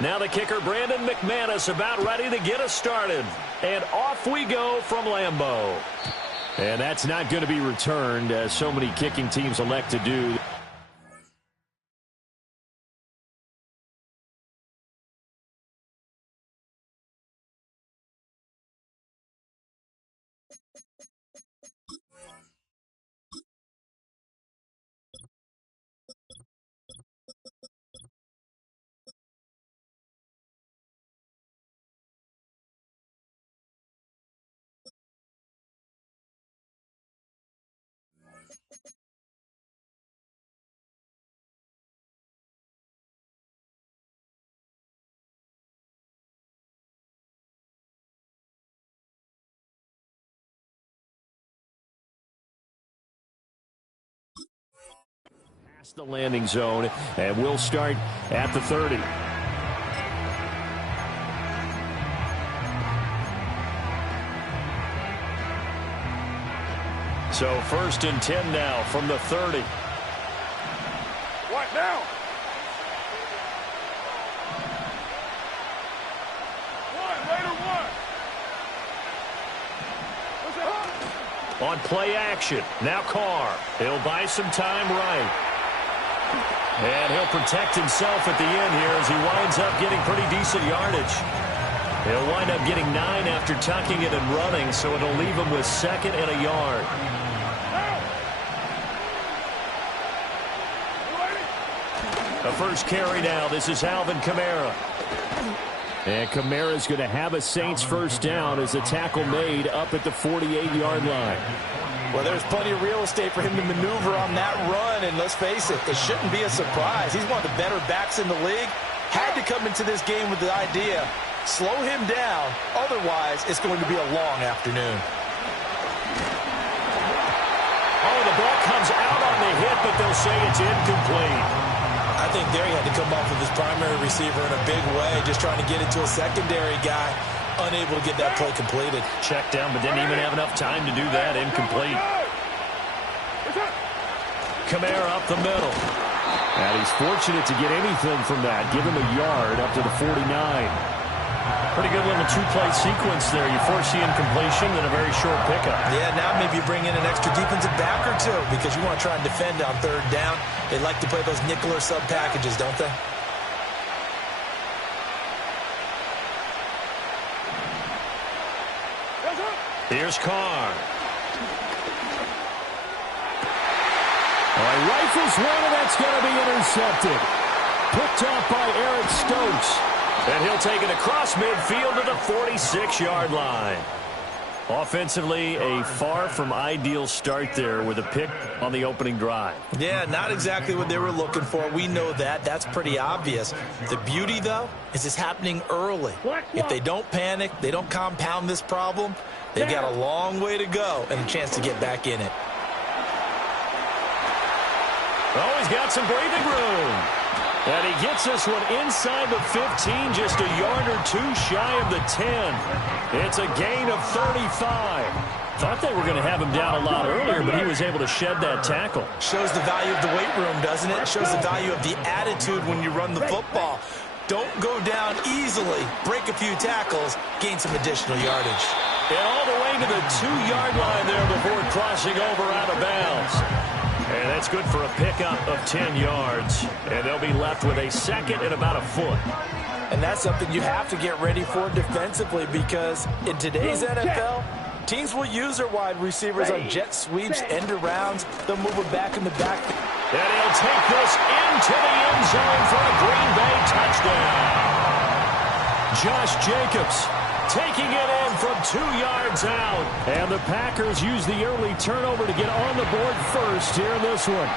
Now the kicker, Brandon McManus, about ready to get us started. And off we go from Lambeau. And that's not going to be returned, as so many kicking teams elect to do. The landing zone, and we'll start at the 30. So 1st and 10 now from the 30. What now? On play action, now Carr. He'll buy some time right. And he'll protect himself at the end here as he winds up getting pretty decent yardage. He'll wind up getting 9 after tucking it and running, so it'll leave him with 2nd and a yard. The first carry now. This is Alvin Kamara. And Kamara's going to have a Saints first down as a tackle made up at the 48-yard line. Well, there's plenty of real estate for him to maneuver on that run, and let's face it, it shouldn't be a surprise. He's one of the better backs in the league. Had to come into this game with the idea, slow him down, otherwise it's going to be a long afternoon. Oh, the ball comes out on the hit, but they'll say it's incomplete. I think there he had to come off of his primary receiver in a big way, just trying to get it to a secondary guy. Unable to get that play completed. Checked down, but didn't even have enough time to do that. Incomplete. Kamara up the middle. And he's fortunate to get anything from that. Give him a yard up to the 49. Pretty good little two-play sequence there. You force the incompletion, then a very short pickup. Yeah, now maybe you bring in an extra defensive back or two because you want to try and defend on 3rd down. They like to play those nickel or sub packages, don't they? Here's Carr. He rifles one, and that's going to be intercepted. Picked off by Eric Stokes. And he'll take it across midfield to the 46-yard line. Offensively, a far from ideal start there with a pick on the opening drive. Yeah, not exactly what they were looking for. We know that. That's pretty obvious. The beauty, though, is it's happening early. If they don't panic, they don't compound this problem, they've got a long way to go and a chance to get back in it. Oh, he's got some breathing room. And he gets this one inside the 15, just a yard or two shy of the 10. It's a gain of 35. Thought they were going to have him down a lot earlier, but he was able to shed that tackle. Shows the value of the weight room, doesn't it? Shows the value of the attitude when you run the football. Don't go down easily. Break a few tackles. Gain some additional yardage. And all the way to the 2-yard line there before crossing over out of bounds. And that's good for a pickup of 10 yards. And they'll be left with a 2nd and about a foot. And that's something you have to get ready for defensively because in today's NFL, teams will use their wide receivers on jet sweeps, end arounds. They'll move it back in the back. And he'll take this into the end zone for a Green Bay touchdown. Josh Jacobs taking it in from 2 yards out. And the Packers use the early turnover to get on the board first here in this one.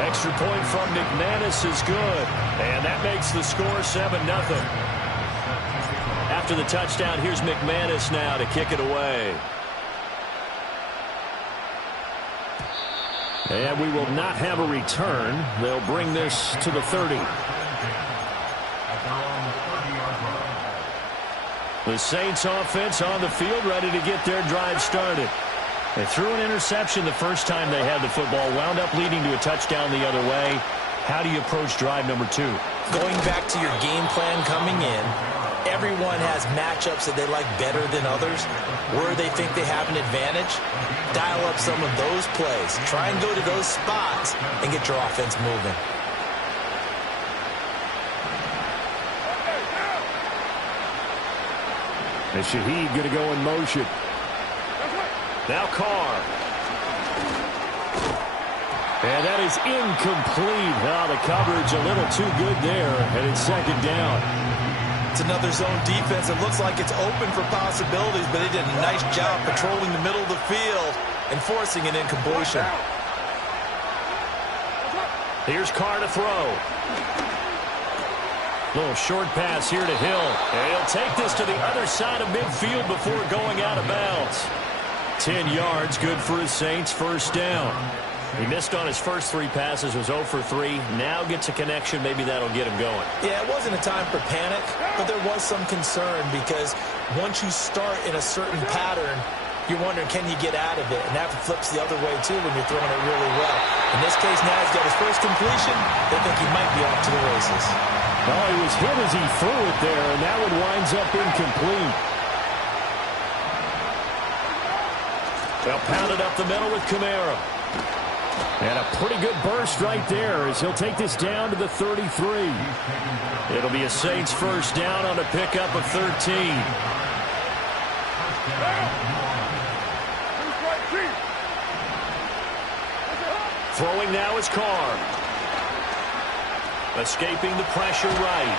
Extra point from McManus is good. And that makes the score 7-0. After the touchdown, here's McManus now to kick it away. And we will not have a return. They'll bring this to the 30. The Saints offense on the field, ready to get their drive started. They threw an interception the first time they had the football, wound up leading to a touchdown the other way. How do you approach drive number 2? Going back to your game plan coming in, everyone has matchups that they like better than others. Where they think they have an advantage, dial up some of those plays. Try and go to those spots and get your offense moving. And Shaheed going to go in motion. Now Carr. And that is incomplete. Oh, the coverage a little too good there, and it's second down. It's another zone defense. It looks like it's open for possibilities, but they did a nice job patrolling the middle of the field and forcing an incompletion. Here's Carr to throw. Little short pass here to Hill. And he'll take this to the other side of midfield before going out of bounds. 10 yards, good for his Saints, first down. He missed on his first 3 passes, was 0 for 3. Now gets a connection. Maybe that'll get him going. Yeah, it wasn't a time for panic, but there was some concern because once you start in a certain pattern, you're wondering, can you get out of it? And that flips the other way, too, when you're throwing it really well. In this case, now he's got his first completion. They think he might be off to the races. Oh, he was hit as he threw it there, and that one winds up incomplete. They'll pound it up the middle with Kamara. And a pretty good burst right there as he'll take this down to the 33. It'll be a Saints first down on a pickup of 13. Throwing now is Carr. Escaping the pressure right.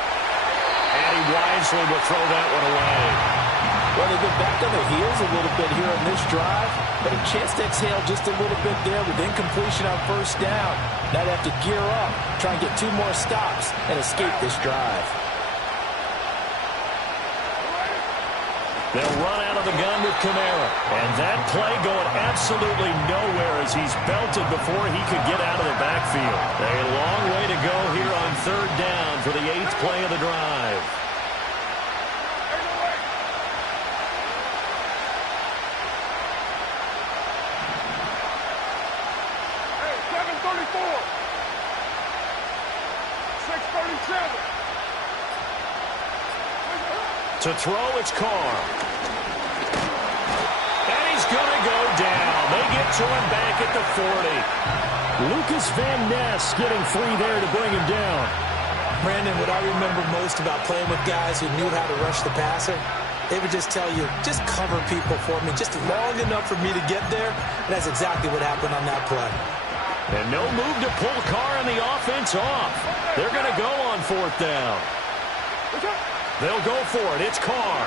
And he wisely will throw that one away. Well, they've been back on their heels a little bit here on this drive, but a chance to exhale just a little bit there with incompletion on first down. Now they have to gear up, try and get 2 more stops, and escape this drive. They'll run out of the gun with Kamara. And that play going absolutely nowhere as he's belted before he could get out of the backfield. A long way to go here on third down for the 8th play of the drive. To throw, it's Carr. And he's going to go down. They get to him back at the 40. Lucas Van Ness getting free there to bring him down. Brandon, what I remember most about playing with guys who knew how to rush the passer, they would just tell you, just cover people for me, just long enough for me to get there. And that's exactly what happened on that play. And no move to pull Carr and the offense off. They're going to go on 4th down. They'll go for it. It's Carr.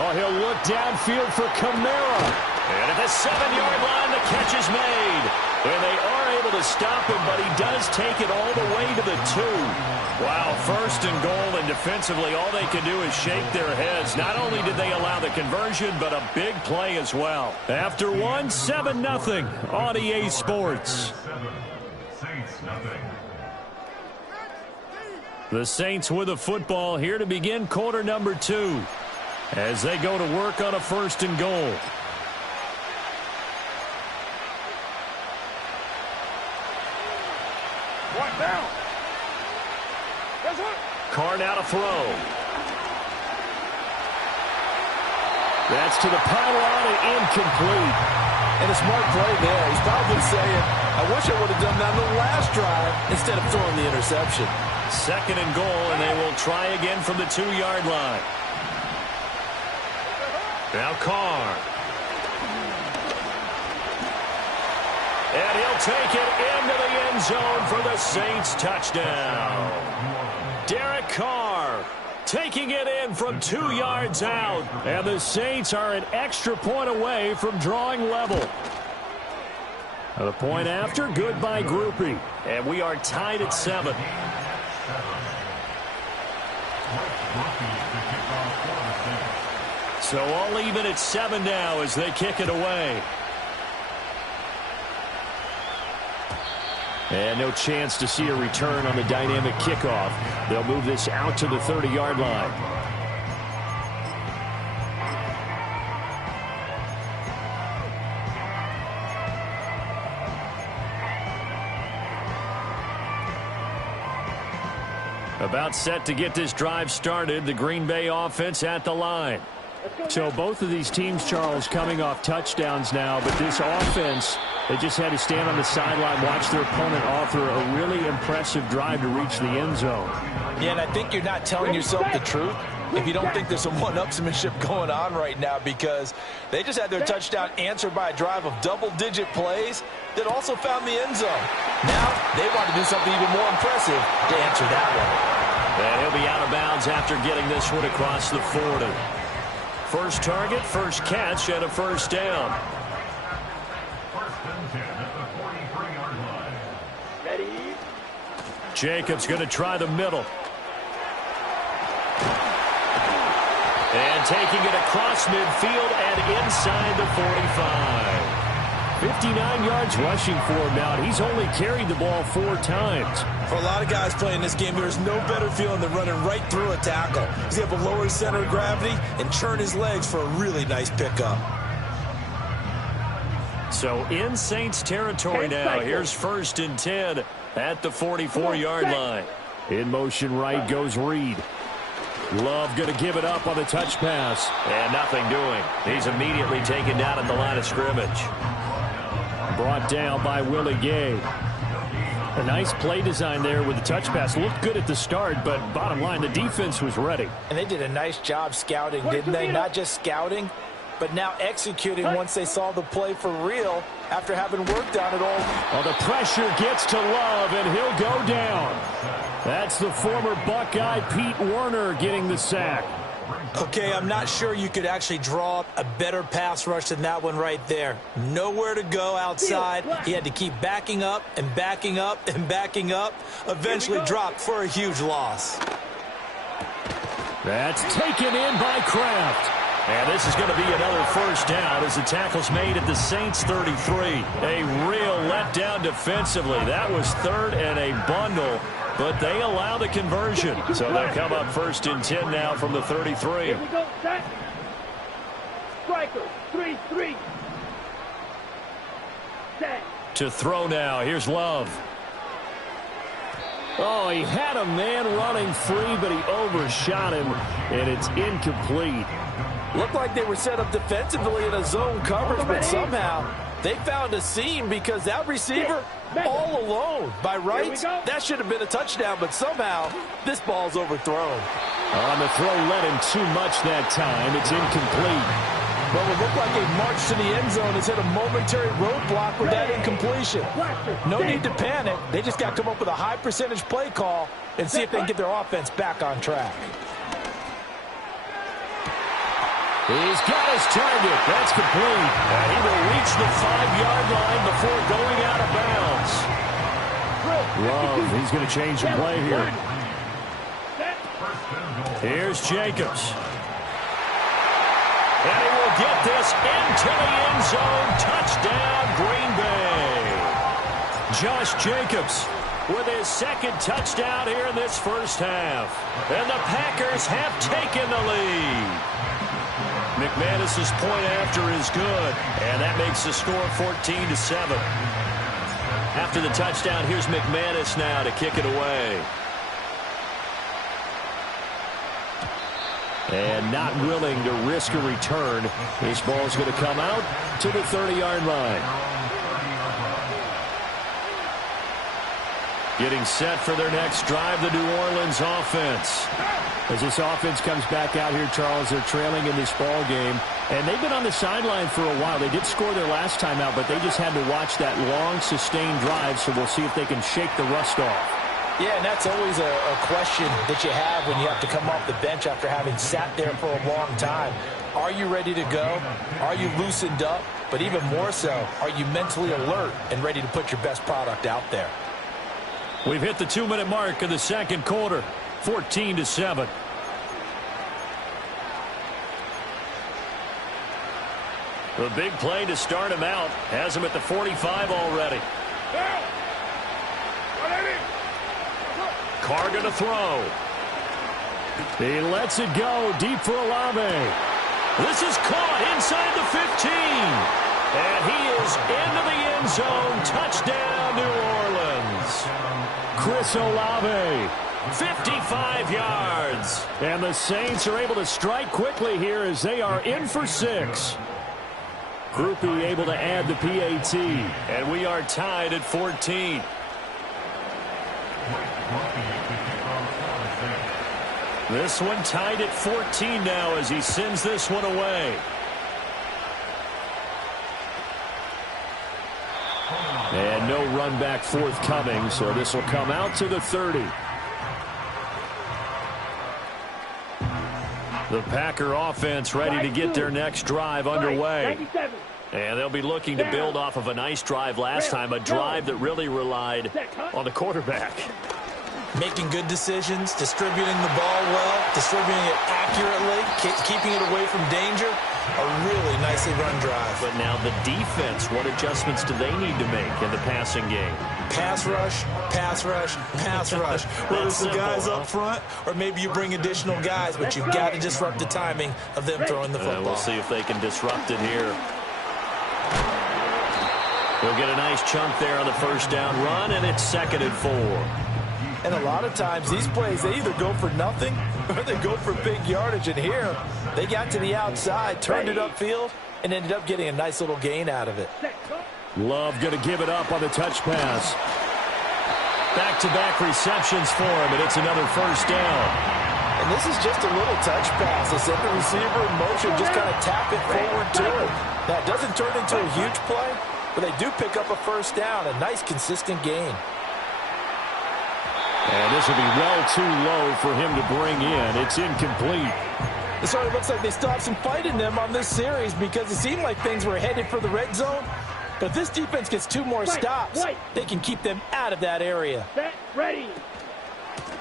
Oh, he'll look downfield for Kamara. And at the 7-yard line, the catch is made. And they are able to stop him, but he does take it all the way to the 2. Wow, 1st and goal, and defensively, all they can do is shake their heads. Not only did they allow the conversion, but a big play as well. After 1, 7-0 on EA Sports. The Saints with the football here to begin quarter number 2 as they go to work on a 1st and goal. Down. Carr now to throw. That's to the pylon and incomplete. And a smart play there. He's probably saying, I wish I would have done that on the last drive instead of throwing the interception. 2nd and goal, and they will try again from the 2-yard line. Now Carr. And he'll take it into the end zone for the Saints touchdown. Derek Carr taking it in from 2 yards out. And the Saints are an extra point away from drawing level. The point after, good by Groupie. And we are tied at 7. So all even at 7 now as they kick it away. And no chance to see a return on the dynamic kickoff. They'll move this out to the 30-yard line. About set to get this drive started. The Green Bay offense at the line. So both of these teams, Charles, coming off touchdowns now, but this offense, they just had to stand on the sideline, watch their opponent offer a really impressive drive to reach the end zone. Yeah, and I think you're not telling yourself the truth if you don't think there's some one-upsmanship going on right now, because they just had their touchdown answered by a drive of double-digit plays that also found the end zone. Now they want to do something even more impressive to answer that one. And he'll be out of bounds after getting this one across the 40. First target, first catch, and a first down. Jacobs going to try the middle. And taking it across midfield and inside the 45. 59 yards rushing for him now, and he's only carried the ball 4 times. For a lot of guys playing this game, there's no better feeling than running right through a tackle. He's able to lower his center of gravity and churn his legs for a really nice pickup. So in Saints territory now. Here's 1st and 10 at the 44-yard line. In motion right goes Reed. Love going to give it up on the touch pass. And nothing doing. He's immediately taken down at the line of scrimmage. Brought down by Willie Gay. A nice play design there with the touch pass. Looked good at the start, but bottom line, the defense was ready. And they did a nice job scouting, didn't they? Not just scouting, but now executing once they saw the play for real after having worked on it all. Oh, the pressure gets to Love, and he'll go down. That's the former Buckeye Pete Werner getting the sack. Okay, I'm not sure you could actually draw up a better pass rush than that one right there. Nowhere to go outside. He had to keep backing up and backing up and backing up. Eventually dropped for a huge loss. That's taken in by Kraft. And this is going to be another first down as the tackle's made at the Saints 33. A real letdown defensively. That was 3rd and a bundle. But they allow the conversion. So they'll come up 1st and 10 now from the 33. Here we go, set. Striker, 3-3. Set. To throw now. Here's Love. Oh, he had a man running free, but he overshot him, and it's incomplete. Looked like they were set up defensively in a zone coverage, but somehow they found a seam because that receiver all alone. By rights, that should have been a touchdown, but somehow this ball's overthrown. On the throw led him too much that time. It's incomplete. Well, it looked like a march to the end zone has hit a momentary roadblock with that incompletion. No need to panic. They just got to come up with a high percentage play call and see if they can get their offense back on track. He's got his target. That's complete. And he will reach the 5-yard line before going out of bounds. Love, he's going to change the play here. Here's Jacobs. And he will get this into the end zone. Touchdown, Green Bay. Josh Jacobs with his 2nd touchdown here in this first half. And the Packers have taken the lead. McManus's point after is good, and that makes the score 14-7. After the touchdown, here's McManus now to kick it away. And not willing to risk a return. This ball's going to come out to the 30-yard line. Getting set for their next drive, the New Orleans offense. As this offense comes back out here, Charles, they're trailing in this ball game. And they've been on the sideline for a while. They did score their last time out, but they just had to watch that long, sustained drive, so we'll see if they can shake the rust off. Yeah, and that's always a question that you have when you have to come off the bench after having sat there for a long time. Are you ready to go? Are you loosened up? But even more so, are you mentally alert and ready to put your best product out there? We've hit the 2-minute mark of the 2nd quarter, 14-7. The big play to start him out has him at the 45 already. Carr going to throw. He lets it go deep for Olave. This is caught inside the 15. And he is into the end zone. Touchdown, New Orleans. Chris Olave 55 yards. And the Saints are able to strike quickly here as they are in for 6. Groupie able to add the PAT. And we are tied at 14. This one tied at 14 now as he sends this one away. And no run back forthcoming, so this will come out to the 30. The Packer offense ready to get their next drive underway. And they'll be looking to build off of a nice drive last time, a drive that really relied on the quarterback. Making good decisions, distributing the ball well, distributing it accurately, keeping it away from danger. A really nicely run drive. But now the defense, what adjustments do they need to make in the passing game? Pass rush, pass rush, pass rush. Whether it's the guys up front or maybe you bring additional guys, but you've got to disrupt the timing of them throwing the football. We'll see if they can disrupt it here. He'll get a nice chunk there on the first down run, and it's 2nd and 4. And a lot of times these plays, they either go for nothing or they go for big yardage. And here, they got to the outside, turned it upfield, and ended up getting a nice little gain out of it. Love going to give it up on the touch pass. Back-to-back receptions for him, and it's another first down. And this is just a little touch pass. They set the receiver in motion, just kind of tap it forward to him. Now, it doesn't turn into a huge play, but they do pick up a first down, a nice, consistent gain. And this will be well too low for him to bring in. It's incomplete. It sort of looks like they still have some fight in them on this series because it seemed like things were headed for the red zone. But if this defense gets 2 more stops, they can keep them out of that area. Ready.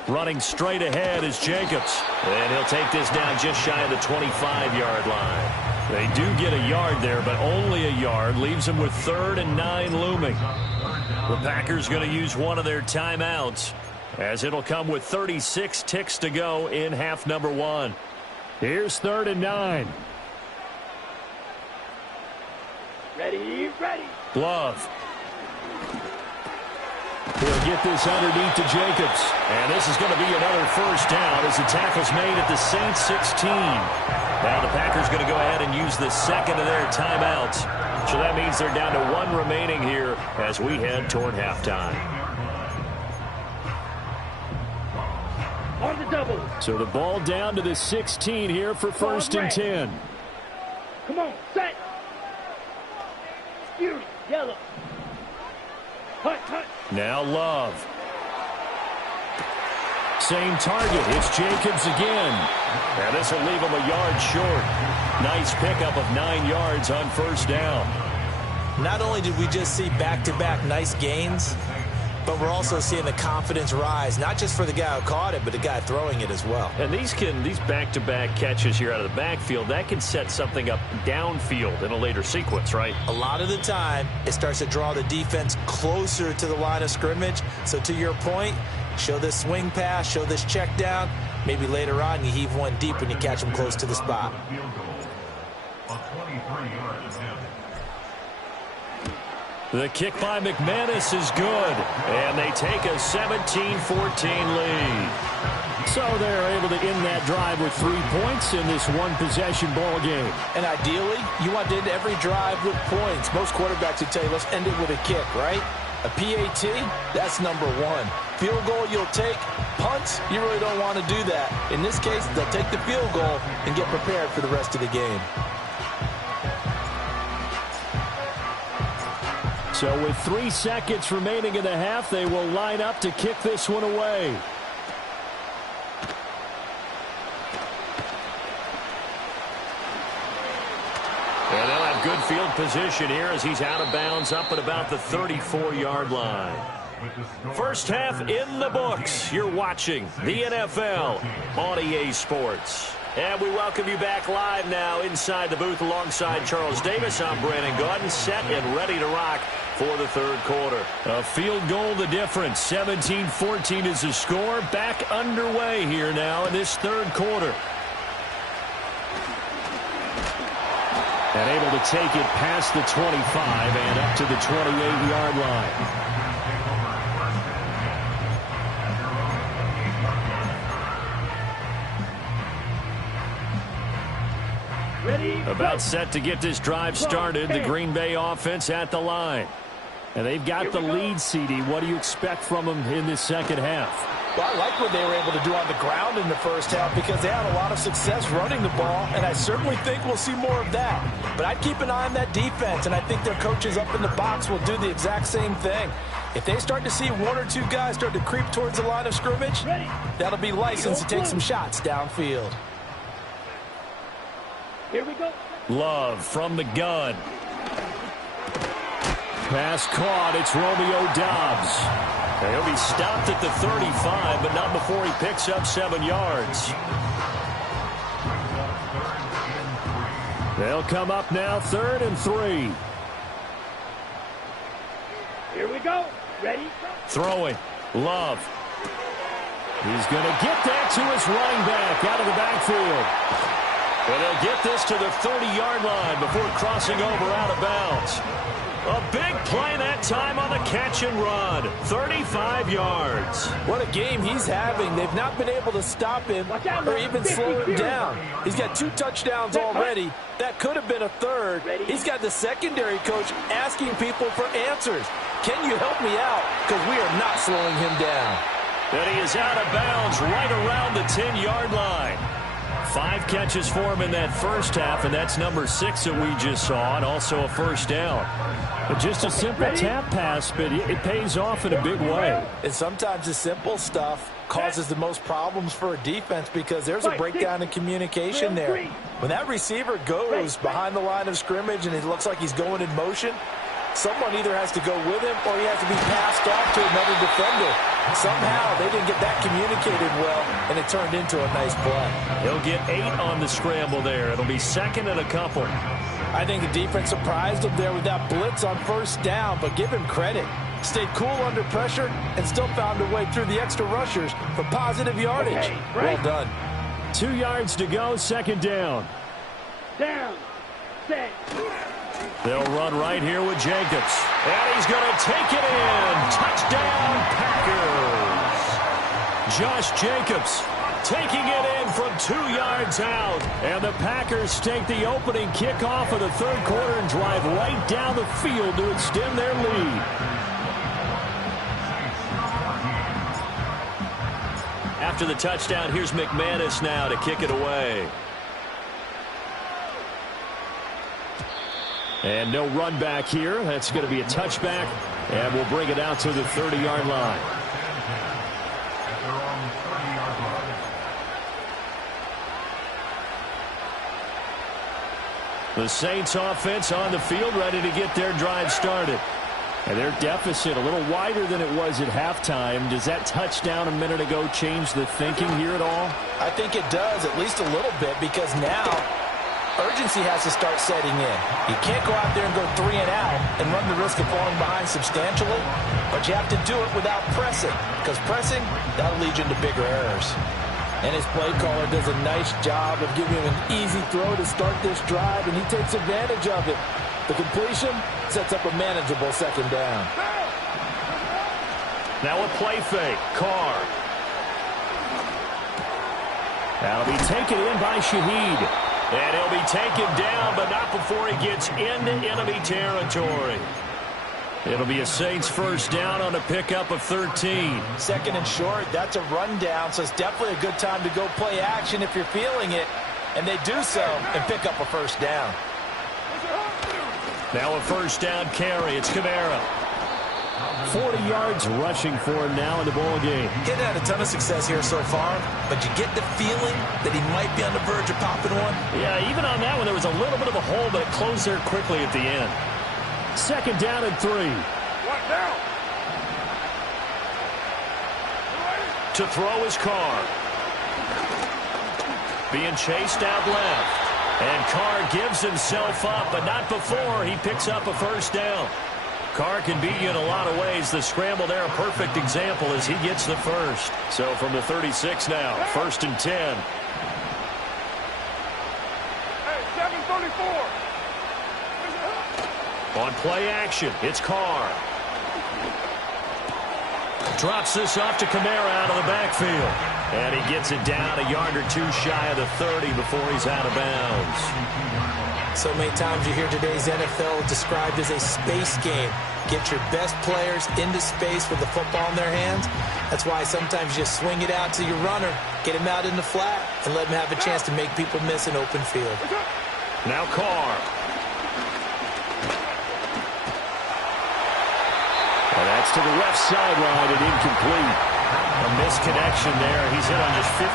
Running straight ahead is Jacobs. And he'll take this down just shy of the 25-yard line. They do get a yard there, but only a yard. Leaves them with 3rd and 9 looming. The Packers going to use one of their timeouts, as it'll come with 36 ticks to go in half number 1. Here's 3rd and 9. Ready. Love. He'll get this underneath to Jacobs. And this is going to be another first down as the tackle's made at the Saints 16. Now the Packers going to go ahead and use the second of their timeouts. So that means they're down to 1 remaining here as we head toward halftime. On the double. So the ball down to the 16 here for 1st and 10. Come on, set. Fury, yellow. Cut. Now Love. Same target. It's Jacobs again. And this will leave him a yard short. Nice pickup of 9 yards on first down. Not only did we just see back-to-back nice gains, but we're also seeing the confidence rise, not just for the guy who caught it, but the guy throwing it as well. And these back-to-back catches here out of the backfield, that can set something up downfield in a later sequence, right? A lot of the time, it starts to draw the defense closer to the line of scrimmage. So to your point, show this swing pass, show this check down. Maybe later on you heave one deep when you catch them close to the spot. The kick by McManus is good, and they take a 17-14 lead. So they're able to end that drive with 3 points in this one-possession ball game. And ideally, you want to end every drive with points. Most quarterbacks would tell you, let's end it with a kick, right? A PAT, that's number 1. Field goal you'll take. Punts, you really don't want to do that. In this case, they'll take the field goal and get prepared for the rest of the game. So with 3 seconds remaining in the half, they will line up to kick this one away. And they'll have good field position here as he's out of bounds up at about the 34-yard line. First half in the books. You're watching the NFL on EA Sports. And we welcome you back live now inside the booth alongside Charles Davis. I'm Brandon Gaudin, set and ready to rock for the third quarter. A field goal the difference. 17-14 is the score. Back underway here now in this third quarter. And able to take it past the 25 and up to the 28-yard line. About set to get this drive started. The Green Bay offense at the line. And they've got the lead, CD. What do you expect from them in this second half? Well, I like what they were able to do on the ground in the first half because they had a lot of success running the ball, and I certainly think we'll see more of that. But I'd keep an eye on that defense, and I think their coaches up in the box will do the exact same thing. If they start to see one or two guys start to creep towards the line of scrimmage, that'll be license to take some shots downfield. Here we go. Love from the gun. Pass caught. It's Romeo Doubs. He'll be stopped at the 35, but not before he picks up 7 yards. They'll come up now, 3rd and 3. Here we go. Ready? Throwing. Love. He's going to get that to his running back out of the backfield. And he'll get this to the 30-yard line before crossing over out of bounds. A big play that time on the catch and run. 35 yards. What a game he's having. They've not been able to stop him or even slow him down. He's got 2 touchdowns already. That could have been a 3rd. He's got the secondary coach asking people for answers. Can you help me out? Because we are not slowing him down. And he is out of bounds right around the 10-yard line. 5 catches for him in that first half, and that's number 6 that we just saw, and also a first down. But just a simple tap pass, but it pays off in a big way. And sometimes the simple stuff causes the most problems for a defense because there's a breakdown in communication there. When that receiver goes behind the line of scrimmage and it looks like he's going in motion, someone either has to go with him or he has to be passed off to another defender. Somehow they didn't get that communicated well, and it turned into a nice play. He'll get 8 on the scramble there. It'll be 2nd and a couple. I think the defense surprised him there with that blitz on first down, but give him credit. Stayed cool under pressure and still found a way through the extra rushers for positive yardage. Well done. 2 yards to go, 2nd down. Down. Set. They'll run right here with Jacobs. And he's going to take it in. Touchdown, Packers. Josh Jacobs taking it in from 2 yards out. And the Packers take the opening kickoff of the 3rd quarter and drive right down the field to extend their lead. After the touchdown, here's McManus now to kick it away. And no run back here. That's going to be a touchback. And we'll bring it out to the 30-yard line. The Saints offense on the field ready to get their drive started. And their deficit a little wider than it was at halftime. Does that touchdown a minute ago change the thinking here at all? I think it does, at least a little bit, because now urgency has to start setting in. You can't go out there and go 3 and out and run the risk of falling behind substantially, but you have to do it without pressing, because pressing, that'll lead you into bigger errors. And his play caller does a nice job of giving him an easy throw to start this drive, and he takes advantage of it. The completion sets up a manageable 2nd down. Now a play fake. Carr. That'll be taken in by Shaheed. And he'll be taken down, but not before he gets into enemy territory. It'll be a Saints first down on a pickup of 13. 2nd and short, that's a rundown, so it's definitely a good time to go play action if you're feeling it. And they do so and pick up a first down. Now a first down carry. It's Kamara. 40 yards rushing for him now in the ball game. He's had a ton of success here so far, but you get the feeling that he might be on the verge of popping one. Yeah, even on that one, there was a little bit of a hole, but it closed there quickly at the end. 2nd down and 3. What down? To throw his Carr. Being chased out left. And Carr gives himself up, but not before he picks up a first down. Carr can beat you in a lot of ways. The scramble there, a perfect example as he gets the first. So from the 36 now, 1st and 10. Hey, 734. On play action, it's Carr. Drops this off to Kamara out of the backfield. And he gets it down a yard or two shy of the 30 before he's out of bounds. So many times you hear today's NFL described as a space game. Get your best players into space with the football in their hands. That's why sometimes you swing it out to your runner, get him out in the flat, and let him have a chance to make people miss an open field. Now Carr. And that's to the left sideline and incomplete. A misconnection there. He's hit on just 50%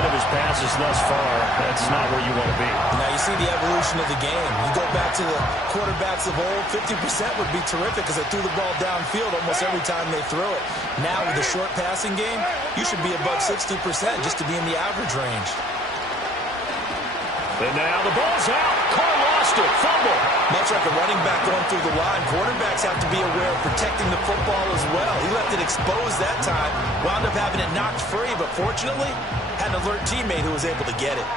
of his passes thus far. That's not where you want to be. Now you see the evolution of the game. You go back to the quarterbacks of old, 50% would be terrific because they threw the ball downfield almost every time they threw it. Now with the short passing game, you should be above 60% just to be in the average range. And now the ball's out. Carr lost it. Fumble. Much like a running back going through the line, quarterbacks have to be aware of protecting the football as well. He left it exposed that time, wound up having it knocked free, but fortunately, had an alert teammate who was able to get it.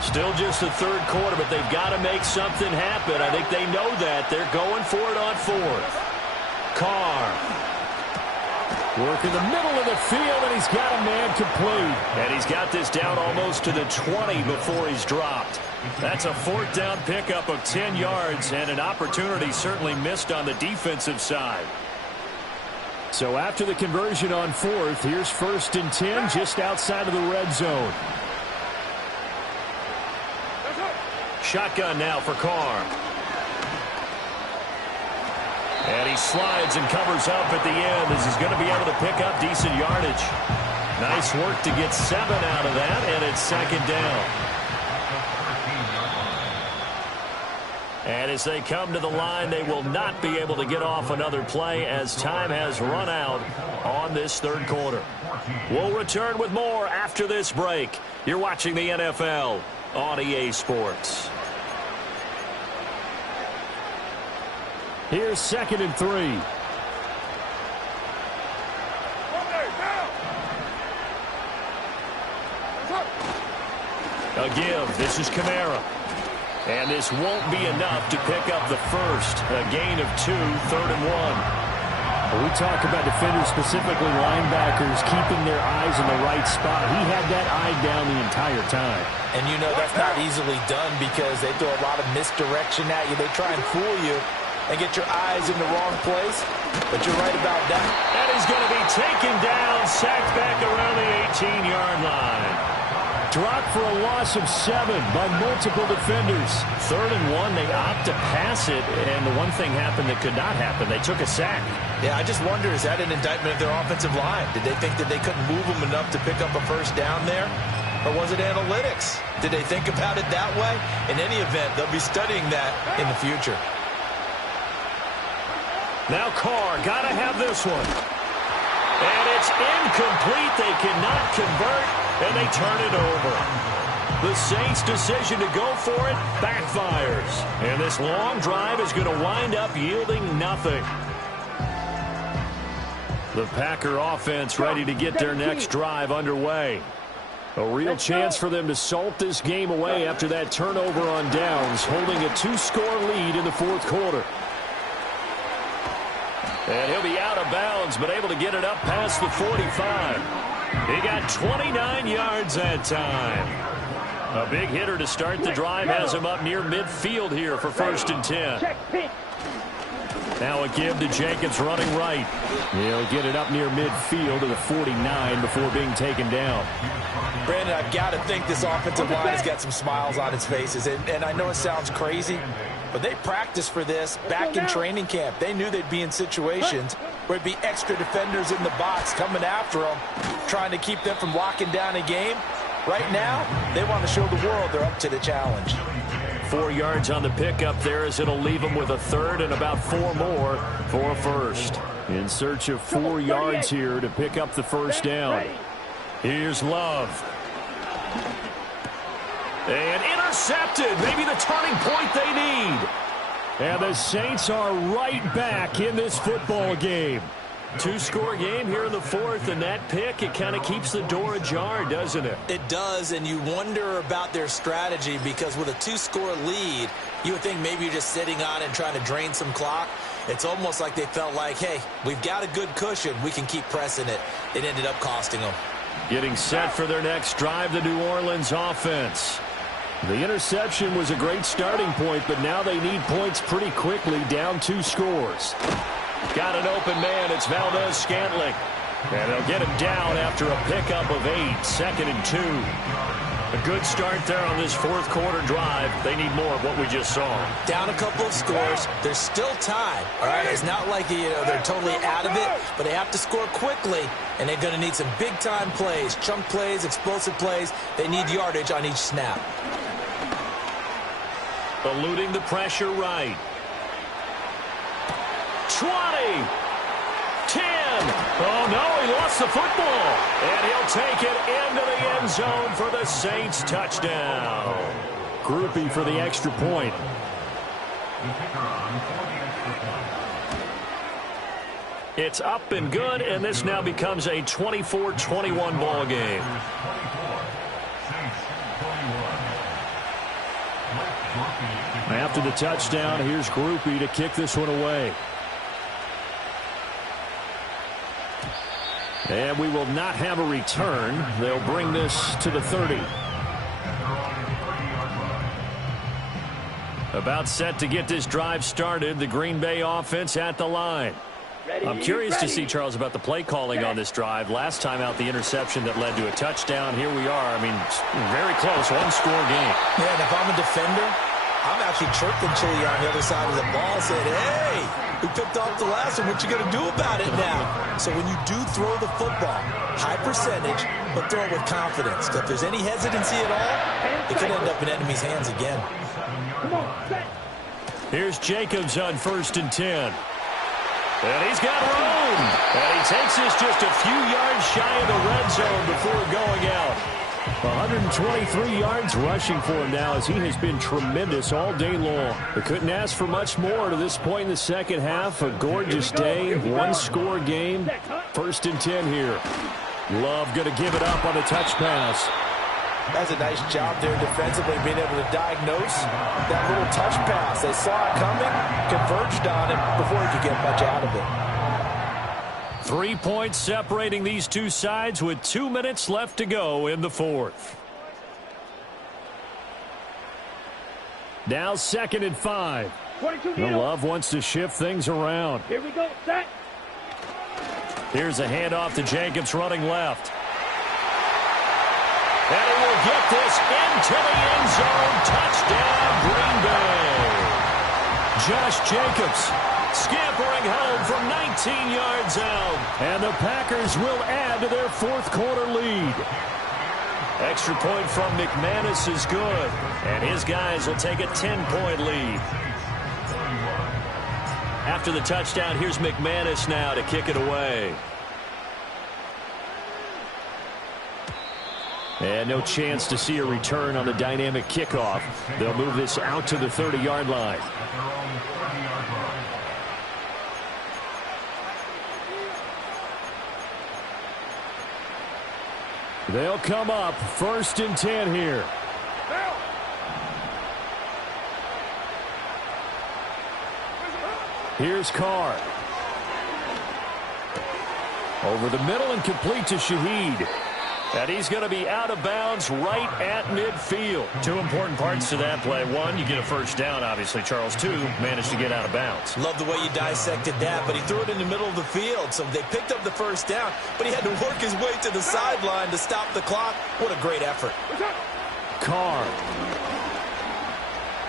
Still just the third quarter, but they've got to make something happen. I think they know that. They're going for it on fourth. Carr. Working the middle of the field, and he's got a man complete. And he's got this down almost to the 20 before he's dropped. That's a fourth down pickup of 10 yards, and an opportunity certainly missed on the defensive side. So after the conversion on fourth, here's 1st and 10 just outside of the red zone. Shotgun now for Carr. And he slides and covers up at the end as he's going to be able to pick up decent yardage. Nice work to get 7 out of that, and it's 2nd down. And as they come to the line, they will not be able to get off another play as time has run out on this third quarter. We'll return with more after this break. You're watching the NFL on EA Sports. Here's 2nd and 3. A give. This is Kamara. And this won't be enough to pick up the first. A gain of 2, 3rd and 1. We talk about defenders, specifically linebackers, keeping their eyes in the right spot. He had that eye down the entire time. And you know that's not easily done because they throw a lot of misdirection at you. They try and fool you and get your eyes in the wrong place. But you're right about that. And he's going to be taken down, sacked back around the 18-yard line. Dropped for a loss of 7 by multiple defenders. 3rd and 1, they opt to pass it, and the one thing happened that could not happen. They took a sack. Yeah, I just wonder, is that an indictment of their offensive line? Did they think that they couldn't move them enough to pick up a first down there? Or was it analytics? Did they think about it that way? In any event, they'll be studying that in the future. Now Carr, got to have this one. And it's incomplete. They cannot convert, and they turn it over. The Saints' decision to go for it backfires. And this long drive is going to wind up yielding nothing. The Packer offense ready to get their next drive underway. A real chance for them to salt this game away after that turnover on downs, holding a 2-score lead in the fourth quarter. And he'll be out of bounds, but able to get it up past the 45. He got 29 yards that time. A big hitter to start the drive has him up near midfield here for 1st and 10. Now a give to Jacobs running right. He'll get it up near midfield to the 49 before being taken down. Brandon, I've got to think this offensive line has got some smiles on its faces. And I know it sounds crazy, but they practiced for this back in training camp. They knew they'd be in situations where it'd be extra defenders in the box coming after them, trying to keep them from locking down a game. Right now, they want to show the world they're up to the challenge. 4 yards on the pickup there as it'll leave them with a 3rd and about 4 more for a first. In search of 4 yards here to pick up the first down. Here's Love. And intercepted. Maybe the turning point they need. And the Saints are right back in this football game. 2-score game here in the fourth, and that pick, it kind of keeps the door ajar, doesn't it? It does, and you wonder about their strategy because with a 2-score lead, you would think maybe you're just sitting on it and trying to drain some clock. It's almost like they felt like, hey, we've got a good cushion. We can keep pressing it. It ended up costing them. Getting set for their next drive, the New Orleans offense. The interception was a great starting point, but now they need points pretty quickly, down 2 scores. Got an open man. It's Valdez-Scantling. And they'll get him down after a pickup of 8, 2nd and 2. A good start there on this fourth quarter drive. They need more of what we just saw. Down a couple of scores. They're still tied. All right, it's not like they're totally out of it, but they have to score quickly, and they're going to need some big-time plays, chunk plays, explosive plays. They need yardage on each snap. Eluding the pressure right. 20. 10. Oh, no, he lost the football. And he'll take it into the end zone for the Saints touchdown. Groupie for the extra point. It's up and good, and this now becomes a 24-21 ball game. After the touchdown, here's Groupie to kick this one away. And we will not have a return. They'll bring this to the 30. About set to get this drive started. The Green Bay offense at the line. I'm curious to see, Charles, about the play calling on this drive. Last time out, the interception that led to a touchdown. Here we are. I mean, very close, one-score game. Yeah, and if I'm a defender, I'm actually chirping Chili on the other side of the ball, saying, hey, we picked off the last one. What you going to do about it now? So when you do throw the football, high percentage, but throw it with confidence. If there's any hesitancy at all, it could end up in enemy's hands again. Here's Jacobs on 1st and 10. And he's got room. And he takes this just a few yards shy of the red zone before going out. 123 yards rushing for him now as he has been tremendous all day long. They couldn't ask for much more to this point in the second half. A gorgeous day, one-score game. 1st and 10 here. Love going to give it up on a touch pass. That's a nice job there defensively, being able to diagnose that little touch pass. They saw it coming, converged on it before he could get much out of it. 3 points separating these two sides with 2 minutes left to go in the fourth. Now 2nd and 5. Love wants to shift things around. Here we go, set. Here's a handoff to Jacobs running left. And he will get this into the end zone. Touchdown, Green Bay. Josh Jacobs scampering home from 19 yards out. And the Packers will add to their fourth quarter lead. Extra point from McManus is good. And his guys will take a 10-point lead. After the touchdown, here's McManus now to kick it away. And no chance to see a return on the dynamic kickoff. They'll move this out to the 30-yard line. They'll come up 1st and 10 here. Here's Carr. Over the middle and complete to Shaheed. And he's going to be out of bounds right at midfield. Two important parts to that play. One, you get a first down, obviously, Charles. Two, managed to get out of bounds. Love the way you dissected that, but he threw it in the middle of the field. So they picked up the first down, but he had to work his way to the sideline to stop the clock. What a great effort. Carr.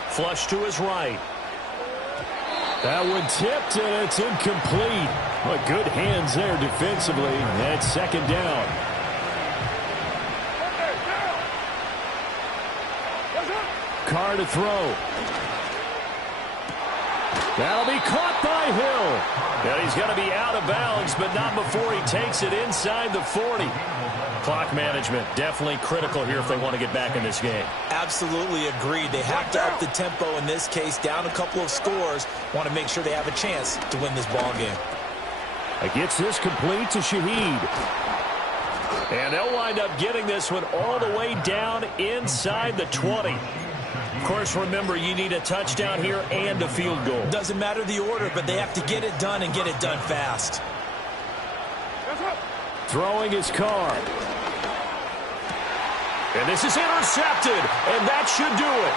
Flush to his right. That one tipped, and it's incomplete. Well, good hands there defensively. That's 2nd down. Carr to throw. That'll be caught by Hill. And he's going to be out of bounds, but not before he takes it inside the 40. Clock management definitely critical here if they want to get back in this game. Absolutely agreed. They have to up the tempo in this case, down a couple of scores. Want to make sure they have a chance to win this ball game. It gets this complete to Shaheed. And they'll wind up getting this one all the way down inside the 20. Of course, remember, you need a touchdown here and a field goal. Doesn't matter the order, but they have to get it done and get it done fast. Throwing his card. And this is intercepted, and that should do it.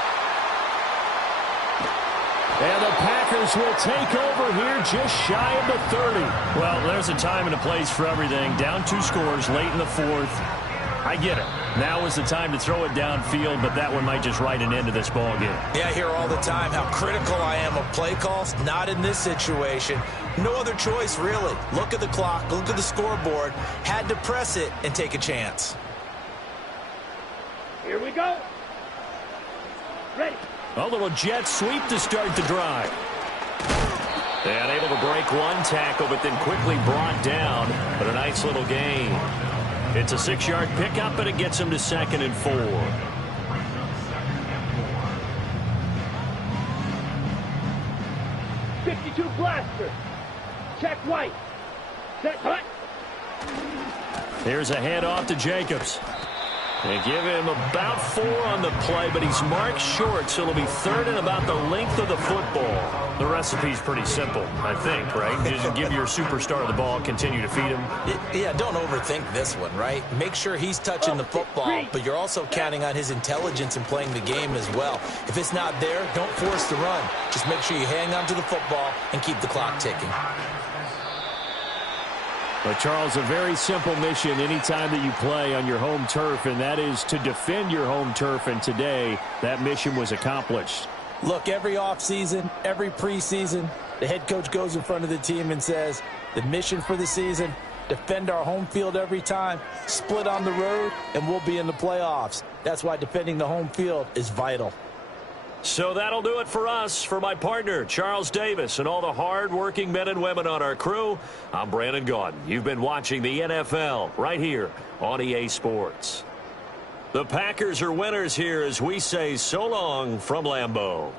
And the Packers will take over here just shy of the 30. Well, there's a time and a place for everything. Down 2 scores late in the 4th. I get it. Now is the time to throw it downfield, but that one might just write an end to this ball game. Yeah, I hear all the time how critical I am of play calls. Not in this situation. No other choice, really. Look at the clock. Look at the scoreboard. Had to press it and take a chance. Here we go. Ready. A little jet sweep to start the drive. And able to break one tackle, but then quickly brought down. But a nice little gain. It's a 6-yard pickup, and it gets him to 2nd and 4. .52 blaster. Check white. Set hut. Here's a handoff to Jacobs. They give him about 4 on the play, but he's marked short, so it'll be 3rd and about the length of the football. The recipe's pretty simple, I think, right? Just give your superstar the ball, continue to feed him. Yeah, don't overthink this one, right? Make sure he's touching the football, but you're also counting on his intelligence in playing the game as well. If it's not there, don't force the run. Just make sure you hang on to the football and keep the clock ticking. But, Charles, a very simple mission anytime that you play on your home turf, and that is to defend your home turf, and today that mission was accomplished. Look, every offseason, every preseason, the head coach goes in front of the team and says, the mission for the season, defend our home field every time, split on the road, and we'll be in the playoffs. That's why defending the home field is vital. So that'll do it for us. For my partner, Charles Davis, and all the hard-working men and women on our crew, I'm Brandon Gaudin. You've been watching the NFL right here on EA Sports. The Packers are winners here as we say so long from Lambeau.